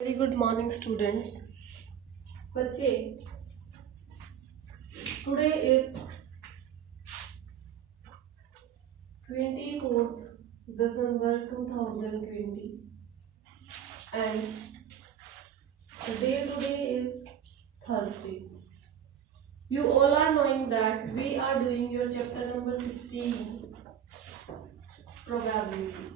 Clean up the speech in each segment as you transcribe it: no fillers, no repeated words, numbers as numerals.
Very good morning students. बच्चे, today is 24th December 2020 and the day today is Thursday. You all are knowing that we are doing your chapter number 16, probability.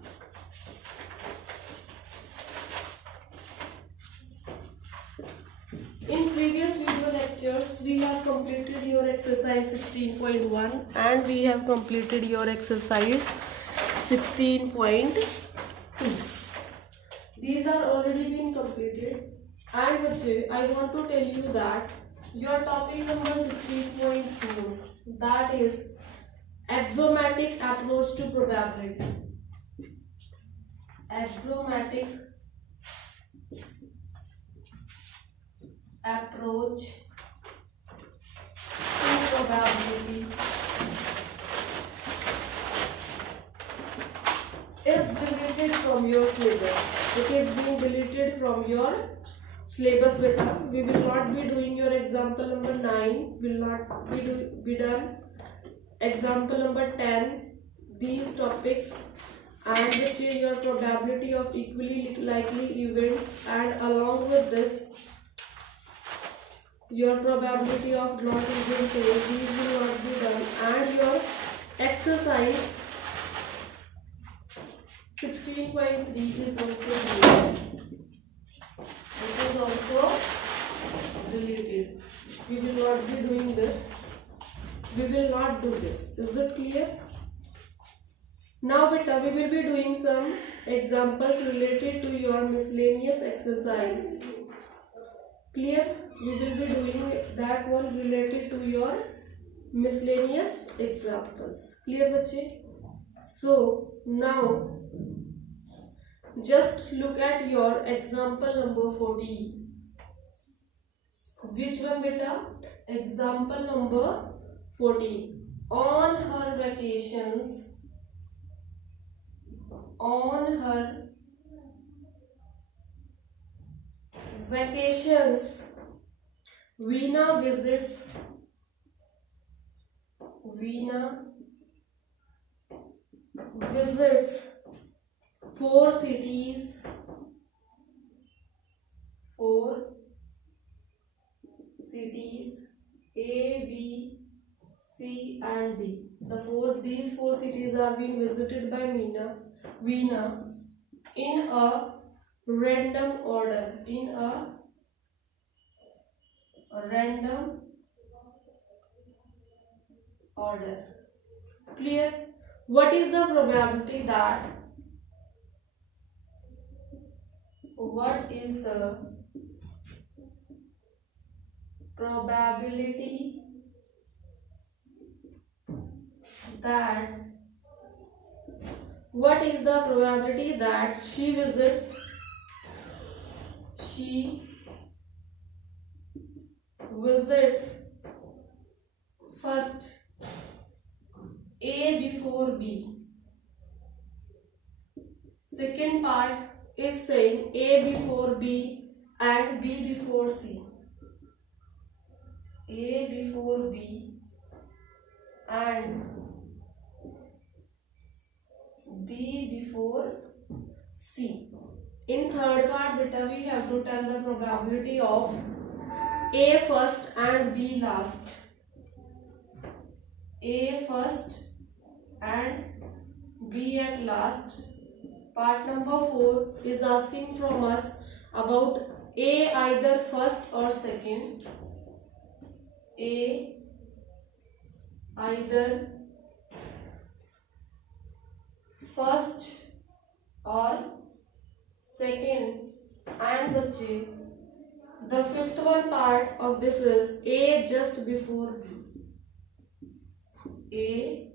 In previous video lectures, we have completed your exercise 16.1 and we have completed your exercise 16.2. These are already been completed. And I want to tell you that your topic number 16.4, that is axiomatic approach to probability. Axiomatic approach to probability is deleted from your syllabus. It is being deleted from your syllabus, beta. We will not be doing your example number 9, will not be done. Example number 10, these topics, and which is your probability of equally likely events, and along with this your probability of not using tail, these will not be done. And your exercise 16.3 is also deleted. It is also deleted. We will not be doing this. We will not do this. Is it clear? Now beta, we will be doing some examples related to your miscellaneous exercise. Clear? We will be doing that one related to your miscellaneous examples. Clear बच्चे? So now just look at your example number 14. Which one beta? Example number 14. On her vacations, Veena visits four cities A, B, C and D. These four cities are being visited by Veena in a random order. Clear? What is the probability that she visits first A before B. Second part is saying A before B and B before C. A before B and B before C. In third part beta, we have to tell the probability of A first and B last. A first and B at last. Part number 4 is asking from us about A either first or second. A either first or second, and the fifth one part of this is A just before B. A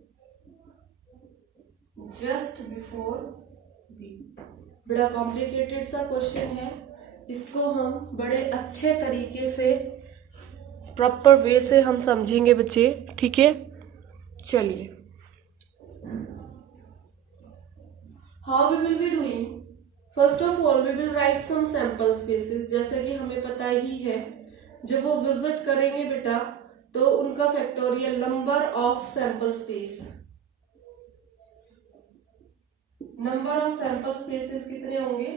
just before B. बड़ा complicated सा question है, इसको हम बड़े अच्छे तरीके से proper way से हम समझेंगे बच्चे, ठीक है? चलिए, how we will be doing first of all we will write some sample spaces. जैसे कि हमें पता ही है जब वो विजिट करेंगे बेटा तो उनका factorial number of sample space, number of sample spaces कितने होंगे,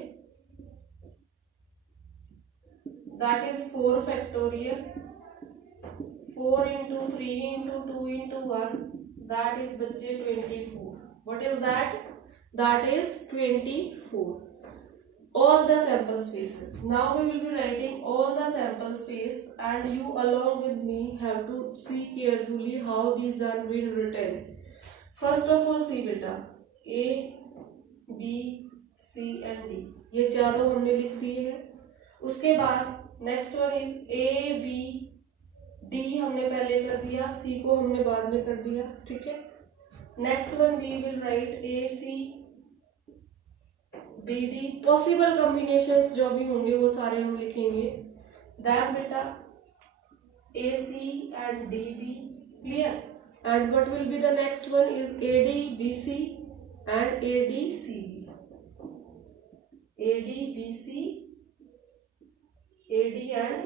that is 4 factorial, 4 into 3 into 2 into 1, that is बच्चे 24. What is that? That is 24. All the sample spaces. Now we will be writing all the sample space and you along with me have to see carefully how these are being written. First of all see beta, A, B, C and D. ये चारों हमने लिख दिए हैं। उसके बाद next one is A, B, D हमने पहले कर दिया, C को हमने बाद में कर दिया, ठीक है। Next one we will write AC, BD, possible combinations जो भी होंगे वो सारे हम लिखेंगे। दैट बेटा AC and DB, clear. And what will be the next one is AD, BC and AD, CB, AD, BC, AD and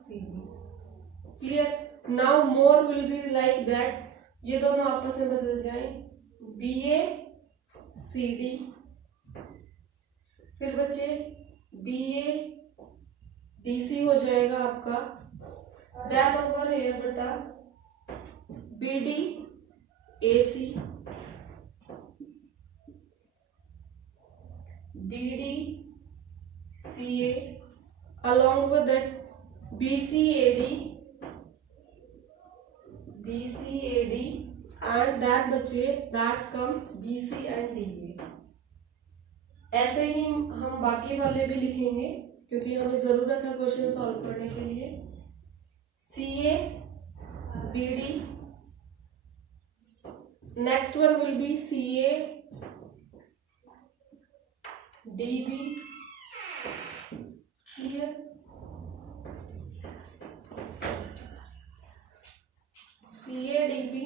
CB, clear. Now more will be like that, ये दोनों आपस में बदल जाए, BA, CD, फिर बच्चे BA, DC हो जाएगा आपका। दैट ओवर हियर बेटा BD, AC, BD, CA, along with that BCAD, and that बच्चे that comes BC and DA। ऐसे ही हम बाकी वाले भी लिखेंगे क्योंकि हमें जरूरत है क्वेश्चन सॉल्व करने के लिए। CA, BD, next one will be CA, DB, clear. CA, DB,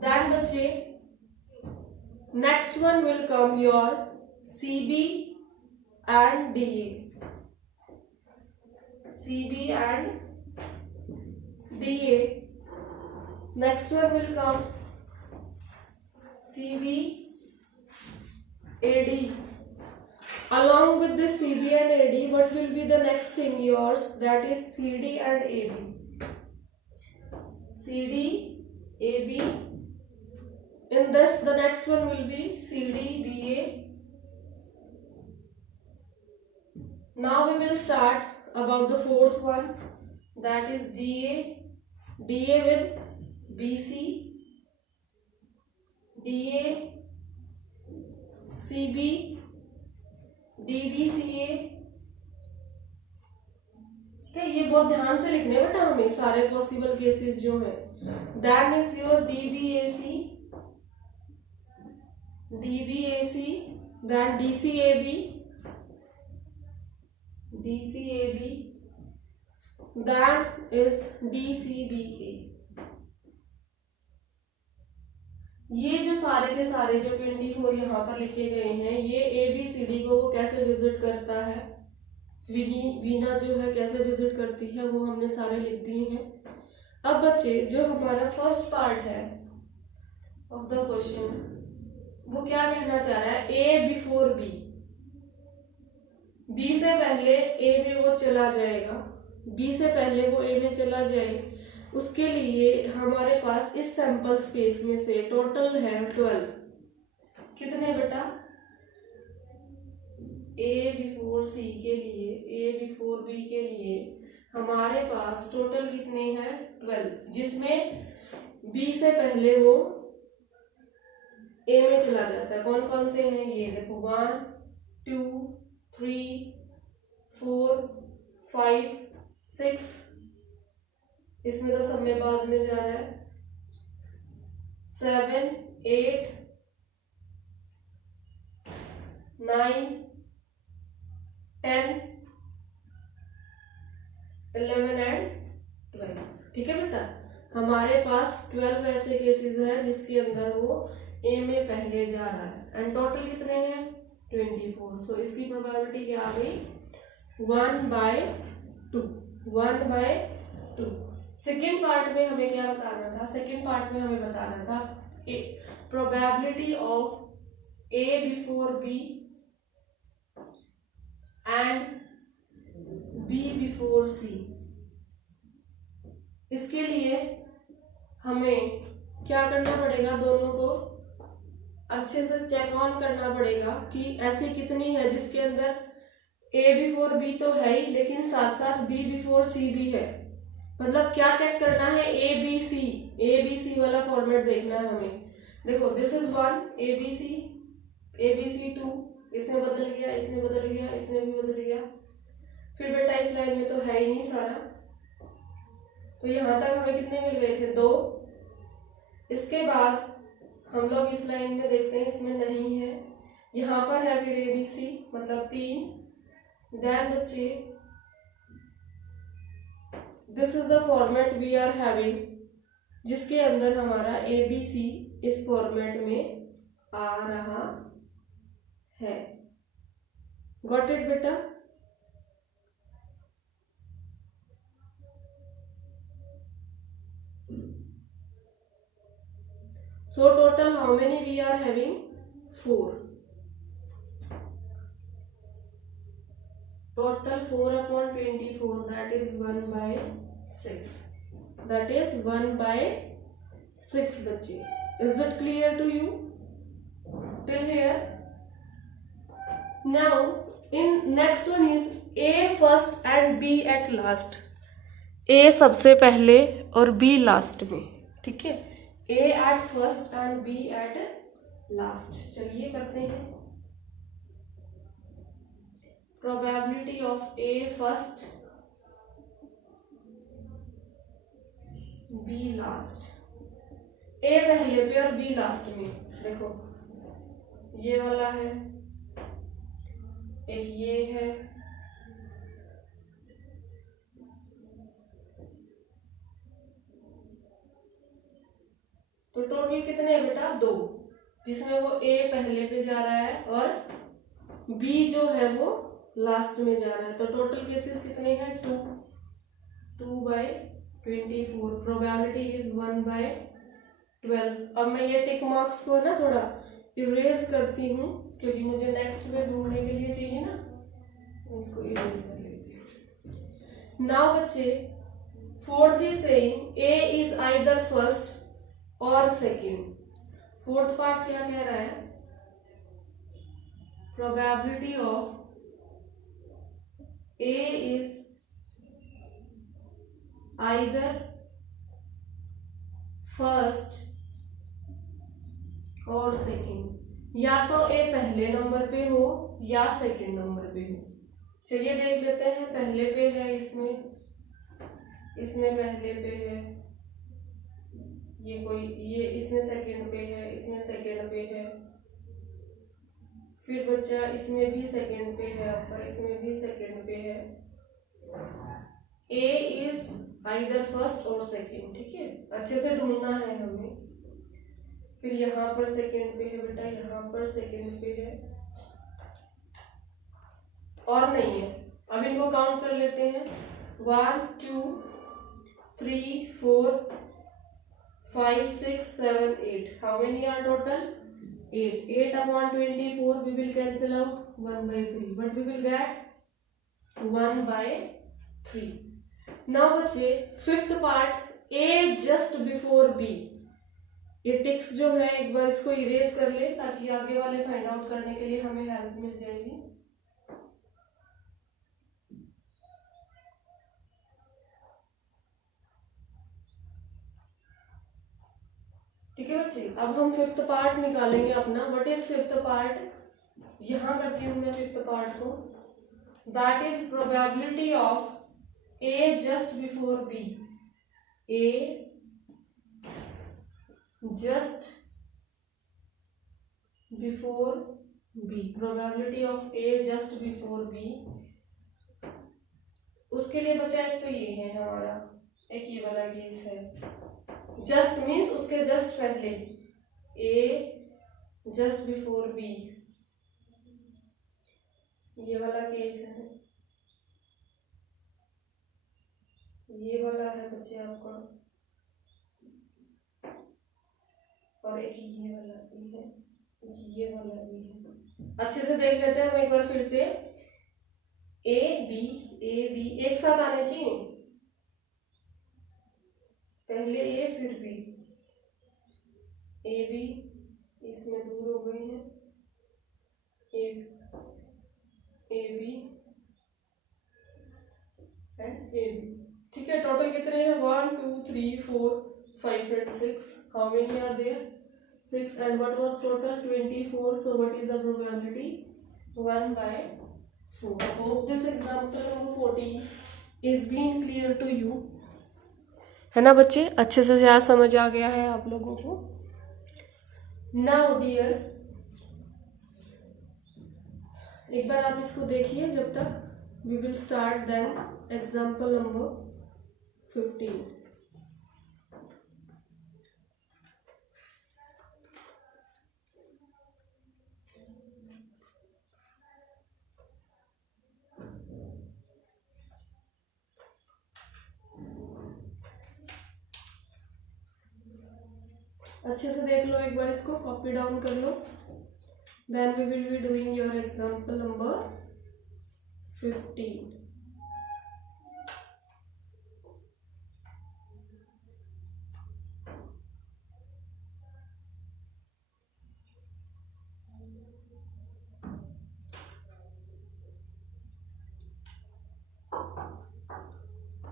then बच्चे next one will come your CB and DA, CB and DA, next one will come CB, AD, along with this CB and AD what will be the next thing yours, that is CD and AB, CD, AB, in this the next one will be CD, BA. Now we will start about the fourth one, that is DA, DA with BC, DA, CB, DBCA। ये बहुत ध्यान से लिखने बेटा हमें सारे possible cases जो हैं। That is your DBAC, DBAC, then DCAB, DCAB, then is DCBA। ये जो सारे के सारे जो 24 यहाँ पर लिखे गए हैं, ये ABCD को वो कैसे विजिट करता है, वीना जो है कैसे विजिट करती है, वो हमने सारे लिख दिए हैं। अब बच्चे जो हमारा फर्स्ट पार्ट है ऑफ द क्वेश्चन वो क्या कहना चाह रहा है, A बिफोर B, B से पहले A में वो चला जाएगा, B से पहले वो A में चला जाए, उसके लिए हमारे पास इस सैंपल स्पेस में से टोटल है 12। कितने बेटा, A बिफोर C के लिए, A बिफोर B के लिए हमारे पास टोटल कितने हैं 12, जिसमें B से पहले वो A में चला जाता है। कौन कौन से हैं ये देखो, 1 2 3 4 5 6, इसमें तो सब में बाद में जा रहा है, 7 8 9 10 11 एंड 12। ठीक है बेटा, हमारे पास 12 ऐसे केसेस हैं जिसके अंदर वो ए में पहले जा रहा है एंड टोटल कितने हैं 24। सो इसकी प्रोबेबिलिटी क्या आ गई 1/2 1/2। सेकेंड पार्ट में हमें क्या बताना था, सेकेंड पार्ट में हमें बताना था probability of A before B and B before C. इसके लिए हमें क्या करना पड़ेगा, दोनों को अच्छे से चेक ऑन करना पड़ेगा कि ऐसी कितनी है जिसके अंदर ए बिफोर बी तो है ही लेकिन साथ साथ बी बिफोर सी भी है। मतलब क्या चेक करना है, ए बी सी वाला फॉर्मेट देखना है हमें। देखो this is 1 A B C 2, इसमें बदल गया, इसमें बदल गया, इसमें भी बदल गया। फिर बेटा इस लाइन में तो है ही नहीं सारा, तो यहां तक हमें कितने मिल गए थे 2। इसके बाद हम लोग इस लाइन में देखते हैं, इसमें नहीं है, यहाँ पर है फिर ए बी सी मतलब 3। देन बच्चे this is the format we are having, जिसके अंदर हमारा ए बी सी इस फॉर्मेट में आ रहा है। गॉट इट बेटा? So total how many we are having? 4. Total 4/24, that is 1/6. That is 1/6 बच्चे। Is it clear to you till here? Now in next one is A first and B at last. A सबसे पहले और B last में, ठीक है। A at first and B at last। चलिए करते हैं probability of A first B last. A पहले पे और B लास्ट में। देखो ये वाला है, एक ये है, तो टोटल कितने हैं बेटा 2, जिसमें वो A पहले पे जा रहा है और B जो है वो लास्ट में जा रहा है। तो टोटल केसेस कितने हैं 2/24। Probability is 1/12। अब मैं ये टिक मार्क्स को ना थोड़ा इरेज करती हूँ क्योंकि मुझे नेक्स्ट में ढूंढने के लिए चाहिए ना, इसको इरेज कर लेती हूँ। नाउ बच्चे fourth is saying A is either first और सेकेंड। फोर्थ पार्ट क्या कह रहा है, probability of A is either first और सेकेंड, या तो A पहले नंबर पे हो या सेकेंड नंबर पे हो। चलिए देख लेते हैं, पहले पे है, इसमें पहले पे है, ये इसमें सेकंड पे है, इसमें सेकंड पे है, फिर बच्चा इसमें भी सेकंड पे है आपका, इसमें भी सेकंड पे है। A इज आइदर फर्स्ट और सेकंड, ठीक है, अच्छे से ढूंढना है हमें। फिर यहाँ पर सेकंड पे है बेटा, यहाँ पर सेकंड पे है और नहीं है। अब इनको काउंट कर लेते हैं, 1 2 3 4 5 6 7 8। How many are total? 8. 8/24 we will cancel out 1/3, but we will get 1/3. Now बच्चे fifth part A just before B। ये टिक्स जो है एक बार इसको इरेज कर ले ताकि आगे वाले फाइंड आउट करने के लिए हमें हेल्प मिल जाएगी। ठीक है बच्चे, अब हम फिफ्थ पार्ट निकालेंगे अपना। What is fifth part? यहां करती हूं मैं फिफ्थ पार्ट को। That is probability of A just before B। A just before B, probability of A just before B। उसके लिए बचा एक तो ये है हमारा, एक ये वाला केस है। जस्ट मीन्स उसके जस्ट पहले, A जस्ट बिफोर बी, ये वाला केस है, ये वाला है बच्चे आपका, और एक ये वाला भी है, ये वाला भी है। अच्छे से देख लेते हैं हम एक बार फिर से। ए बी एक साथ आने चाहिए, पहले ए फिर बी, ए बी इसमें दूर हो गई है, A B and A B. ठीक है, टोटल कितने हैं? 1 2 3 4 5 and 6. How many are there? 6. And what was total? 24. So what is the probability? 1/4. Hope this example number 14 is being clear to you. है ना बच्चे, अच्छे से यार समझ आ गया है आप लोगों को। नाउ डियर, एक बार आप इसको देखिए जब तक। We will start then example number 15। अच्छे से देख लो एक बार, इसको कॉपी डाउन कर लो। Then we will be doing your example number 15।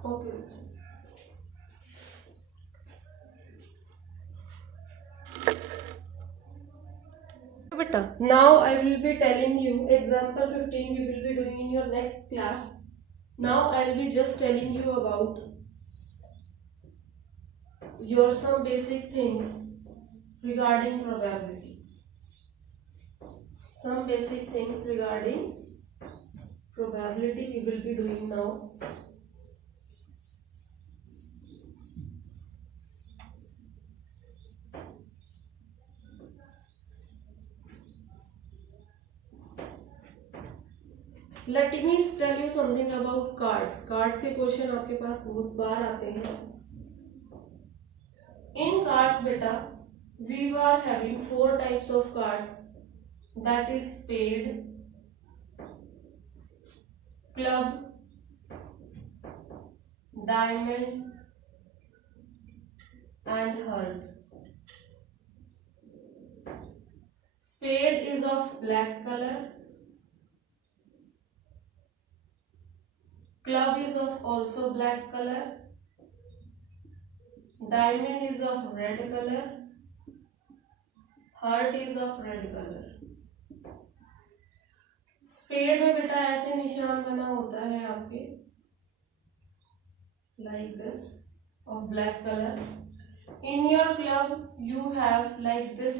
Okay बेटा, now I will be telling you example 15 we will be doing in your next class. Now I will be just telling you about your some basic things regarding probability. Some basic things regarding probability we will be doing now. Let me tell you something about cards. Cards के question आपके पास बहुत बार आते हैं। In cards बेटा, we are having 4 types of cards, that is spade, club, diamond and heart. Spade is of black color, club is of also black color, diamond is of red color, heart is of red color. Spade में बेटा ऐसे निशान बना होता है आपके, like this, of black color. In your club you have like this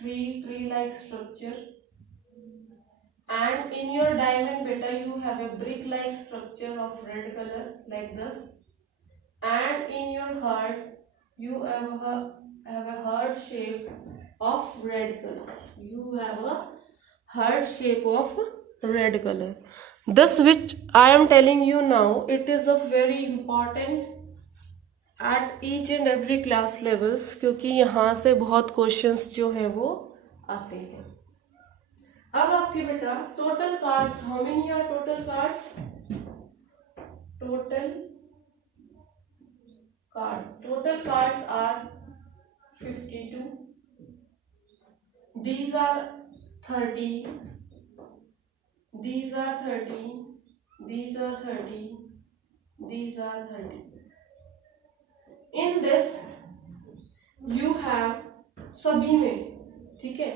tree-like structure, and in your diamond beta you have a brick-like structure of red color like this, and in your heart you have a heart shape of red color. You have a heart shape of red color. This which I am telling you now, it is of very important at each and every class levels, क्योंकि यहाँ से बहुत questions जो हैं वो आते हैं। अब आपके बेटा total cards, how many are total cards? Total cards are 52. These are 30. These are 30. These are 30. These are 30. In this you have सभी में, ठीक है,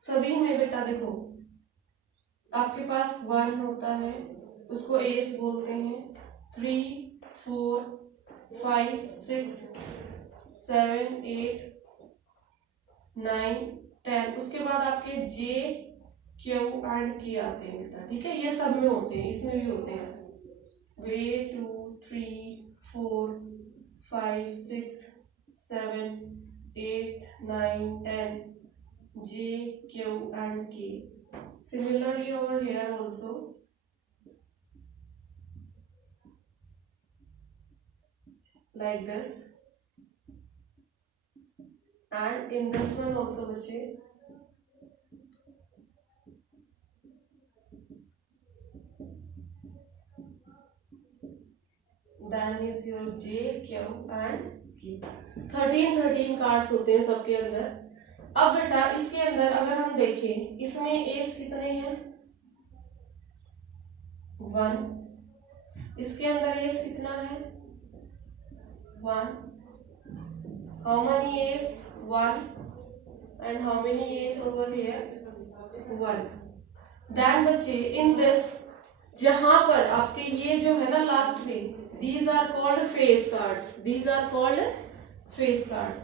सभी में बेटा देखो आपके पास 1 होता है, उसको एस बोलते हैं, 3 4 5 6 7 8 9 10, उसके बाद आपके जे क्यू एंड के आते हैं बेटा, ठीक है, ये सब में होते हैं, इसमें भी होते हैं। वे 2 3 4 5 6 7 8 9 10 J, Q and K. Similarly over here also, like this, and in this one also बच्चे then is your J, Q and K. 13 cards होते हैं सबके अंदर. अब बेटा इसके अंदर अगर हम देखें, इसमें एस कितने हैं? 1. इसके अंदर एस कितना है? 1. How many A's? 1. And how many A's over here? 1. Then बच्चे in this, जहां पर आपके ये जो है ना लास्ट में, these are called face cards. These are called face cards.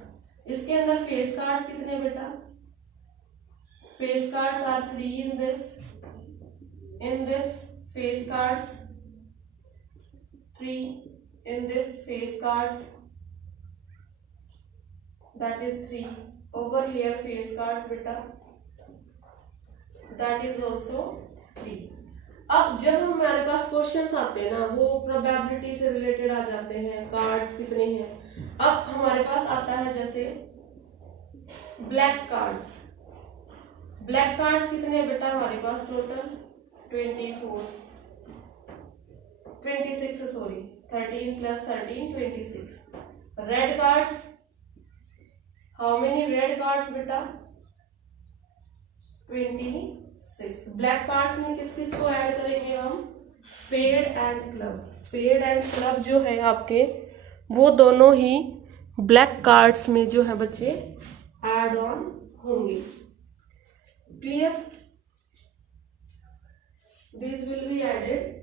इसके अंदर face cards कितने बेटा? Face cards are 3 in this. In this face cards 3. In this face cards, that is 3. Over here face cards बेटा, that is also 3. अब जब हमारे पास questions आते हैं ना, वो प्रोबेबिलिटी से रिलेटेड आ जाते हैं, कार्ड्स कितने हैं. अब हमारे पास आता है जैसे ब्लैक कार्ड्स. ब्लैक कार्ड्स कितने बेटा हमारे पास? Total 26 sorry, 13 + 13 26. Red cards, how many red cards बेटा? 26. ब्लैक कार्ड्स में किस किस को ऐड करेंगे हम? Spade and club. Spade and club जो है आपके, वो दोनों ही ब्लैक कार्ड्स में जो है बच्चे ऐड ऑन होंगे. Clear? This will be added.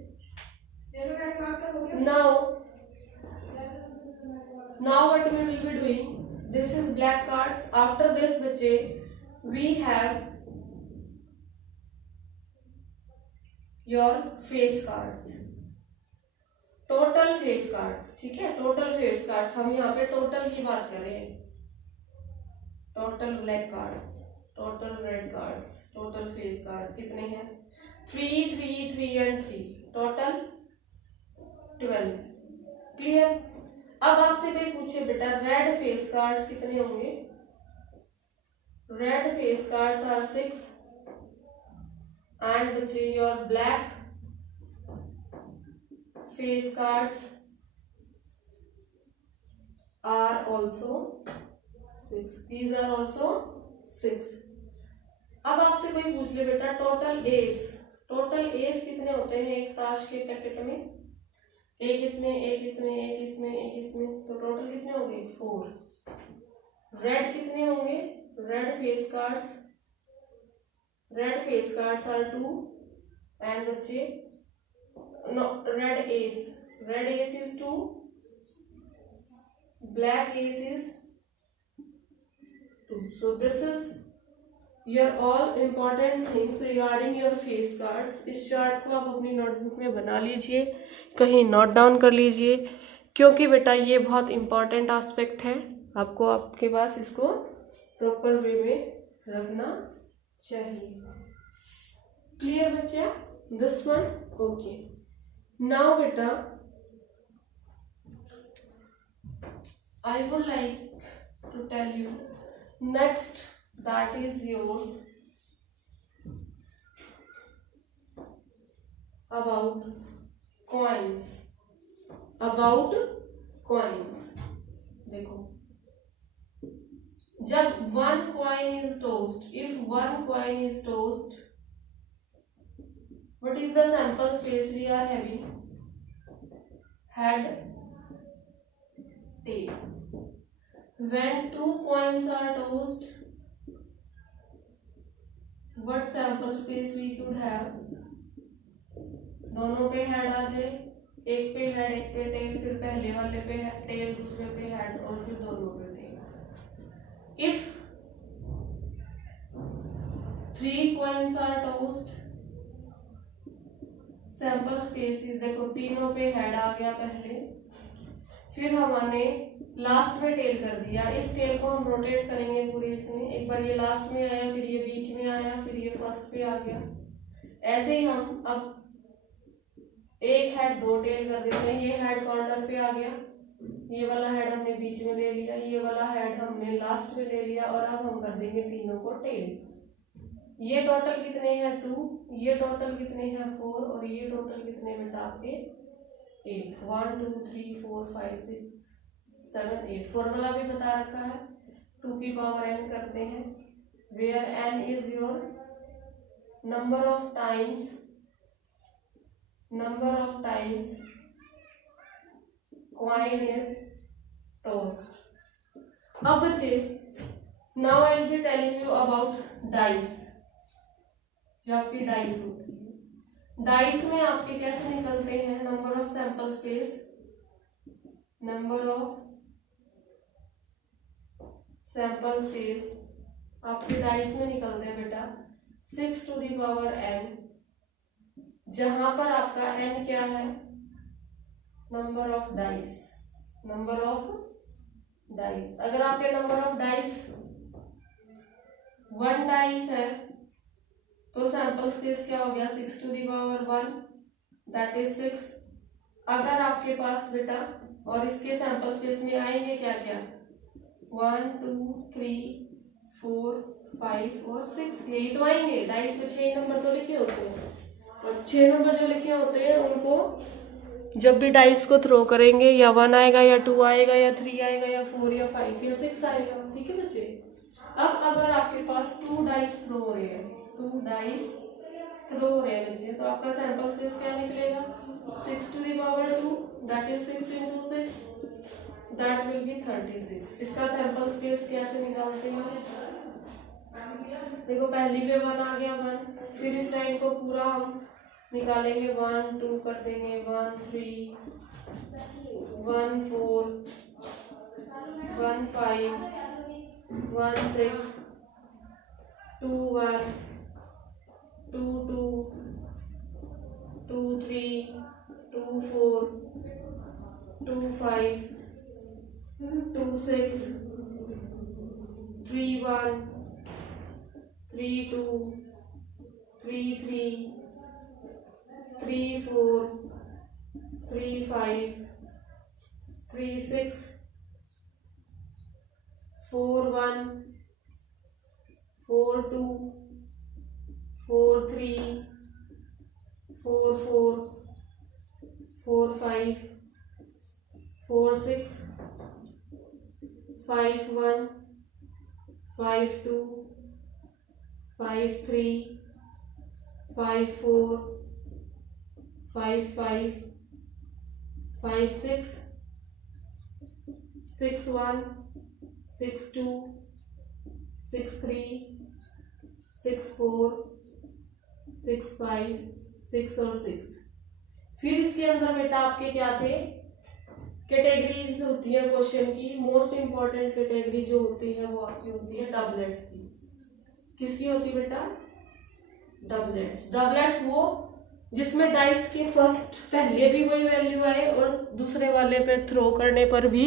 now what we will be doing, this is black cards. After this बच्चे we have your face cards, total face cards. ठीक है, total face cards, हम यहाँ पे total की बात कर रहे हैं. total black cards, total red cards, total face cards कितने हैं? 3 3 3 and 3, total 12. क्लियर? अब आपसे कोई पूछे बेटा रेड फेस कार्ड्स कितने होंगे? Red face cards are 6 and बच्चे your black face cards are also 6. These are also 6. अब आपसे कोई पूछ ले बेटा टोटल एस. टोटल एस कितने होते हैं एक ताश के पैकेट में? एक इसमें, एक इसमें, एक इसमें, एक इसमें, तो टोटल कितने होंगे? 4. रेड कितने होंगे? Red face cards, red face cards are 2 and बच्चे no red ace is 2, black ace is 2. So this is your all important things regarding your face cards. इस चार्ट को आप अपनी नोटबुक में बना लीजिए, कहीं नोट डाउन कर लीजिए, क्योंकि बेटा ये बहुत इंपॉर्टेंट एस्पेक्ट है. आपको आपके पास इसको प्रॉपर वे में रखना चाहिए. क्लियर बच्चे? This one okay. नाउ बेटा I would like to tell you next, that is yours about coins. About coins. देखो, जब one coin is tossed, if one coin is tossed, what is the sample space we are having? Head, tail. When two coins are tossed, what sample space we could have? दोनों पे head आ जाए, एक पे head एक पे tell, फिर पहले वाले पे टेल, दूसरे पे हेड और फिर दोनों पे tell. If 3 coins are tossed, sample space is देखो तीनों पे हेड आ गया पहले, फिर हमने लास्ट में टेल कर दिया, इस टेल को हम रोटेट करेंगे पूरी इसमें, एक बार ये लास्ट में आया, फिर ये बीच में आया, फिर ये फर्स्ट पे आ गया। ऐसे ही हम अब एक हेड दो टेल कर देते हैं, ये हेड कॉर्नर पे आ गया, ये वाला हेड हमने बीच में ले लिया, ये वाला हेड हमने लास्ट में ले लिया, और अब हम कर देंगे तीनों को टेल। ये टोटल कितने हैं 2, ये टोटल कितने हैं 4, और ये टोटल कितने बेटा आपके 8। 1 2 3 4 5 6 7 8। फॉर्मूला भी बता रखा है, 2 की पावर n करते हैं, where n is your number of times coin is tossed. अब बच्चे now I will be telling you about dice. जो आपकी डाइस होती है, डाइस में आपके कैसे निकलते हैं, number of sample space, number of sample space आपके डाइस में निकलते हैं बेटा 6 टू द पावर n, जहां पर आपका n क्या है, number of dice, number of dice. अगर आपके नंबर ऑफ डाइस 1 डाइस है तो सैंपल स्पेस क्या हो गया 6 to the power 1, that is 6। अगर आपके पास बेटा और इसके सैंपल स्पेस में आएंगे क्या क्या 1 2 3 4 5 और 6, यही तो आएंगे। डाइस पे 6 नंबर तो लिखे होते हैं, और 6 नंबर जो लिखे होते हैं उनको जब भी डाइस को थ्रो करेंगे या 1 आएगा या 2 आएगा या 3 आएगा या 4 या 5 या 6 आएगा। ठीक है बच्चे। अब अगर आपके पास 2 डाइस थ्रो हो रहे हैं, 2 डाइस थ्रो हो रहे हैं बच्चे, तो आपका सैंपल स्पेस क्या निकलेगा 6 to the power 2, that is 6 into 6, that will be 36। इसका सैंपल स्पेस कैसे निकालते हैं, देखो पहली में 1 आ गया 1, फिर इस लाइन को पूरा हम निकालेंगे 1 2 कर देंगे 1 3 1 4 1 5 1 6 2 1 2 2 2 3 2 4 2 5 2 6 3 1 3 2 3 3 3 4 3 5 3 6 4 1 4 2 4 3 4 4 4 5 4 6 5 1 5 2 5 3 5 4 5 5 5 6 6 1 6 2 6 3 6 4 6 5 6 और 6। फिर इसके अंदर बेटा आपके क्या थे, कैटेगरीज होती है क्वेश्चन की। मोस्ट इंपॉर्टेंट कैटेगरी जो होती है वो आपकी होती है डबलेट्स की। किसकी होती है बेटा, डबलेट्स। डबलेट्स वो जिसमें डाइस के फर्स्ट पहले भी वही वैल्यू आए और दूसरे वाले पे थ्रो करने पर भी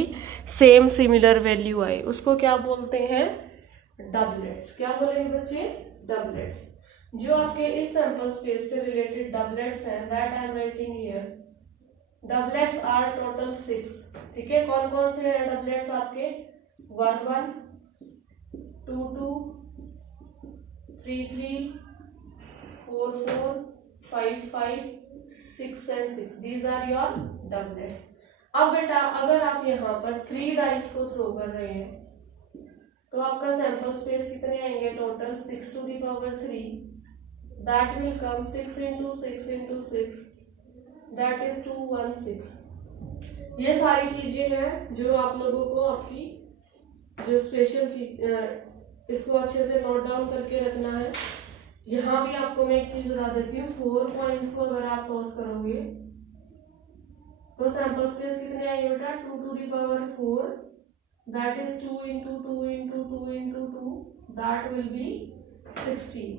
सेम सिमिलर वैल्यू आए, उसको क्या बोलते हैं, डबलेट्स। क्या बोलेंगे बच्चे, डबलेट्स। जो आपके इस सैंपल स्पेस से रिलेटेड डबलेट्स हैं, that I am writing here. Doublets are total 6। ठीक है, कौन कौन से हैं डबलेट्स आपके, 1 1 2 2 3 3 4 4 5 5 6 and 6, these are your doublets। अब बेटा अगर आप यहाँ पर 3 डाइस को थ्रो कर रहे हैं तो आपका सैंपल स्पेस कितने आएंगे total, 6 to the power 3, that will come 6 into 6 into 6, that is 216। ये सारी चीजें हैं जो आप लोगों को आपकी जो स्पेशल चीज इसको अच्छे से नोट डाउन करके रखना है। यहाँ भी आपको मैं एक चीज बता देती हूँ, 4 पॉइंट्स को अगर आप टॉस करोगे तो सैंपल स्पेस कितने आएंगे बेटा, 2 to the power 4, that is 2 into 2 into 2 into 2, that will be 16।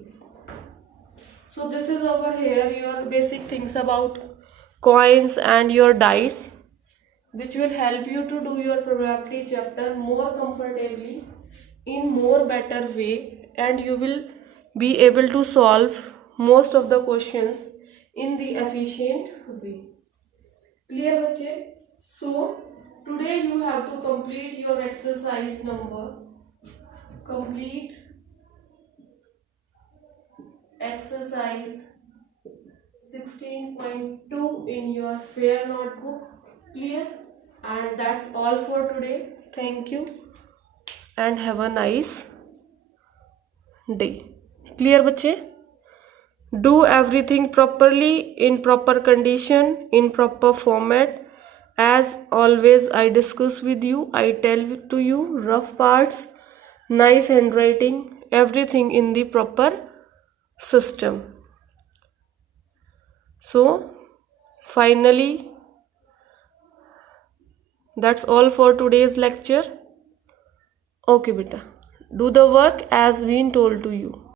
So this is over here your basic things about coins and your dice। which will help you to do your probability chapter more comfortably in more better way, and you will be able to solve most of the questions in the efficient way. Clear बच्चे? So today you have to complete your exercise number. Complete exercise 16.2 in your fair notebook. Clear? And that's all for today. Thank you and have a nice day. Clear बच्चे? Do everything properly, in proper condition, in proper format. As always, I discuss with you, I tell to you rough parts, nice handwriting, everything in the proper system. So finally, that's all for today's lecture. Okay beta, do the work as been told to you.